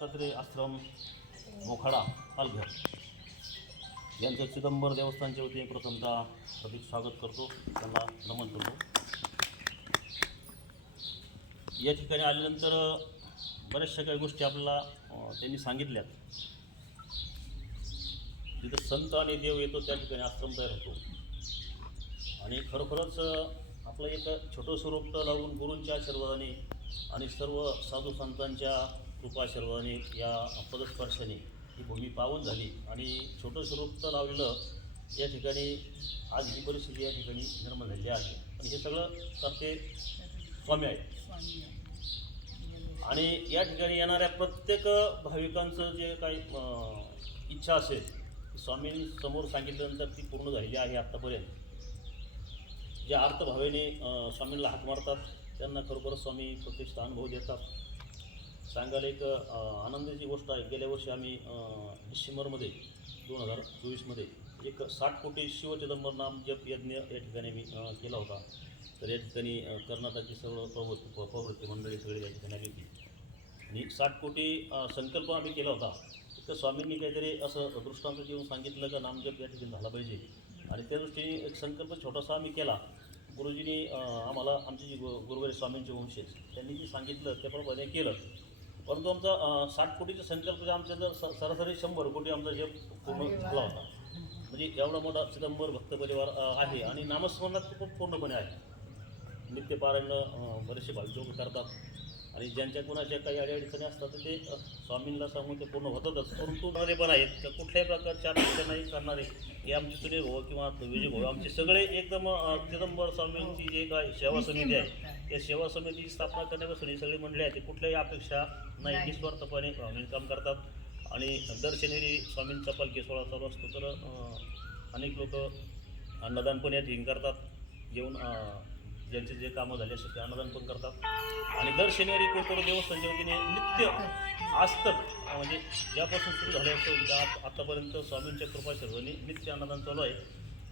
दत्तात्रय आश्रम मोखाडा पालघर. यांचं चिदंबर देवस्थानच्या वतीने प्रथमता अधिक स्वागत करतो. त्यांना नमन करतो. या ठिकाणी आल्यानंतर बऱ्याचशा काही गोष्टी आपल्याला त्यांनी सांगितल्यात. जिथं संत आणि देव येतो त्या ठिकाणी आश्रम तयार होतो. आणि खरोखरच आपलं एक छोटं स्वरूप लावून गुरूंच्या आशीर्वादाने आणि सर्व साधू संतांच्या कृपाशीर्वादाने या पदस्पर्शाने ही भूमी पावन झाली. आणि छोटं स्वरूप तर लावलेलं या ठिकाणी आज ही परिस्थिती या ठिकाणी निर्माण झालेली आहे. आणि हे सगळं करते स्वामी आहेत. आणि या ठिकाणी येणाऱ्या प्रत्येक भाविकांचं जे काही इच्छा असेल स्वामींनी समोर सांगितल्यानंतर ती पूर्ण झालेली आहे आत्तापर्यंत जे अर्थभावेने स्वामींना हात मारतात त्यांना खरोखर स्वामी प्रत्यक्ष अनुभव देतात. सांगायला एक आनंदाची गोष्ट आहे. गेल्या वर्षी आम्ही डिसेंबरमध्ये दोन हजार चोवीसमध्ये एक साठ कोटी शिवचिदंबर नाम जप यज्ञ या ठिकाणी मी केला होता. तर या ठिकाणी कर्नाटकची सर्व प्रवृत्ती प्रवृत्ती मंडळी सगळी या ठिकाणी आली होती आणि साठ कोटी संकल्प आम्ही केला होता. तर स्वामींनी काहीतरी असं दृष्टांत देऊन सांगितलं का नामजप या ठिकाणी झाला पाहिजे. आणि त्या दृष्टीने एक संकल्प छोटासा आम्ही केला. गुरुजींनी आम्हाला आमचे जे गुरुवारी स्वामींचे वंशज त्यांनी जे सांगितलं त्याप्रमाणे केलं. परंतु आमचा साठ कोटीचा संकल्प जे आमच्या जर स- सरासरी शंभर कोटी आमचा जप पूर्ण झाला होता. म्हणजे एवढा मोठा चिदंबर भक्त परिवार आहे आणि नामस्मरणात खूप पूर्णपणे आहे. नित्यपारायण बरेचसे भाविक करतात. आणि ज्यांच्या कुणाच्या काही अडीअडचणी असतात तर ते स्वामींना सांगून ते पूर्ण होतातच परंतु मध्ये पण आहेत तर कुठल्याही प्रकारच्या नाही करणारे हे आमचे सुनील भाऊ किंवा विजय भाऊ आमचे सगळे एकदम चिदंबर स्वामींची जे काय सेवा समिती आहे. त्या सेवा समितीची स्थापना करण्यापासून ही सगळी मंडळी आहे ती कुठल्याही अपेक्षा नाही. निस्वार्थपणे स्वामी काम करतात. आणि दर शनिवारी स्वामींचा पालखी सोहळा चालू असतो तर अनेक लोक अन्नदान पण या ठिकाणी करतात. येऊन ज्यांचे जे कामं झाले असतात ते अन्नदान पण करतात. आणि दर शनिवारी कोणकोण देवस्थानच्या वतीने नित्य आजतक अं, म्हणजे ज्यापासून सुरू झाले असेल त्या आत- आतापर्यंत स्वामींच्या कृपा सर्वांनी नित्य अन्नदान चालू आहे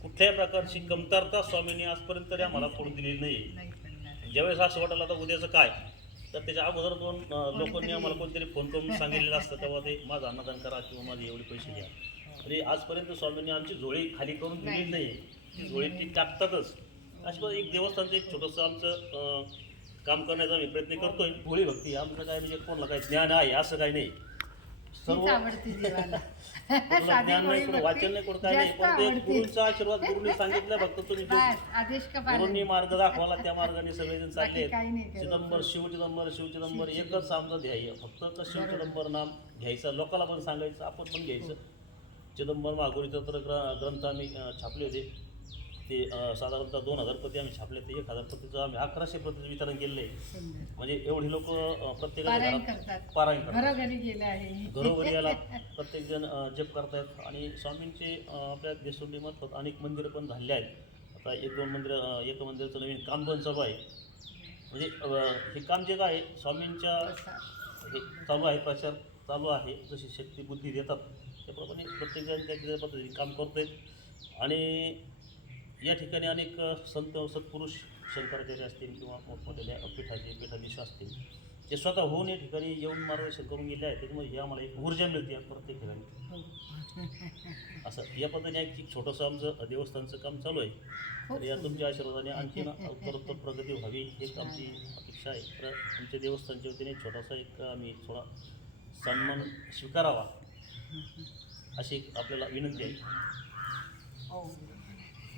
कुठल्याही प्रकारची कमतरता स्वामींनी आजपर्यंत तरी आम्हाला पडून दिलेली नाही. ज्यावेळेस असं वाटलं आता उद्याचं काय? तर त्याच्या अगोदर दोन लोकांनी आम्हाला कोणतरी फोन करून सांगितलेलं असतं तेव्हा ते माझं अन्नदान करा किंवा माझे एवढे पैसे द्या म्हणजे आजपर्यंत स्वामींनी आमची झोळी खाली करून दिली नाही. ती झोळी ती टाकतातच. अशी एक देवस्थानचं एक छोटंसं आमचं काम करण्याचा आम्ही प्रयत्न करतोय. होळी भक्ती आमचं काय म्हणजे कोणाला काय ज्ञान आहे असं काही नाही. सर्व तीच आवडते जीवाला. कुणाला साधी ज्ञान नाही वाचन नाही काय नाही. जास्त पण ते आवडते. गुरुंचा आशीर्वाद गुरुंनी सांगितलं फक्त तुम्ही जो- बस आदेश का गुरुंनी पालन मार्ग दाखवला त्या मार्गाने सगळेजण चालले बाकी काही नाही त्याला. चिदंबर शिवचिदंबर शिवचिदंबर एकच आमचं ध्येय. फक्त का शिवचिदंबर नाम घ्यायचं लोकांना पण सांगायचं आपण पण घ्यायचं. चिदंबर महागुरीचं तर ग्र ग्रंथ आम्ही अं, छापले होते ते साधारणतः दोन हजार प्रती आम्ही छापले ते एक हजार प्रतीचं आम्ही अकराशे प्रतीचं वितरण केलेलं आहे. सुंदर. म्हणजे एवढी लोक प्रत्येकाच्या पारायण घरात करतात. पारायण करतात. घरोघरी गेले आहे. घरोघरी याला प्रत्येकजण जप करतायत. आणि स्वामींचे आपल्या देशोंडीमार्फत अनेक मंदिरं पण झालेली आहेत. आता एक दोन मंदिरं एक मंदिराचं नवीन काम पण चालू आहे. म्हणजे हे काम जे काय स्वामींच्या हे चालू आहे प्रचार चालू आहे. जशी शक्ती बुद्धी देतात. त्याप्रमाणे प्रत्येकजण त्याच्या पद्धतीने काम करतोय. आणि या ठिकाणी अनेक संत सत्पुरुष शंकराचार्य असतील किंवा मोठमोठ्या पीठाचे पीठाधीश असतील ते स्वतः होऊन या ठिकाणी येऊन मार्गदर्शन करून गेले आहेत. त्याच्यामुळे हे आम्हाला एक ऊर्जा मिळते या प्रत्येक ठिकाणी. असं या पद्धतीने एक छोटंसं आमचं देवस्थानचं काम चालू आहे. तर या तुमच्या आशीर्वादाने आणखीन उत्तरोत्तर प्रगती व्हावी हीच आमची अपेक्षा आहे. तर आमच्या देवस्थानच्या वतीने छोटासा एक आम्ही थोडा सन्मान स्वीकारावा अशी एक आपल्याला विनंती आहे.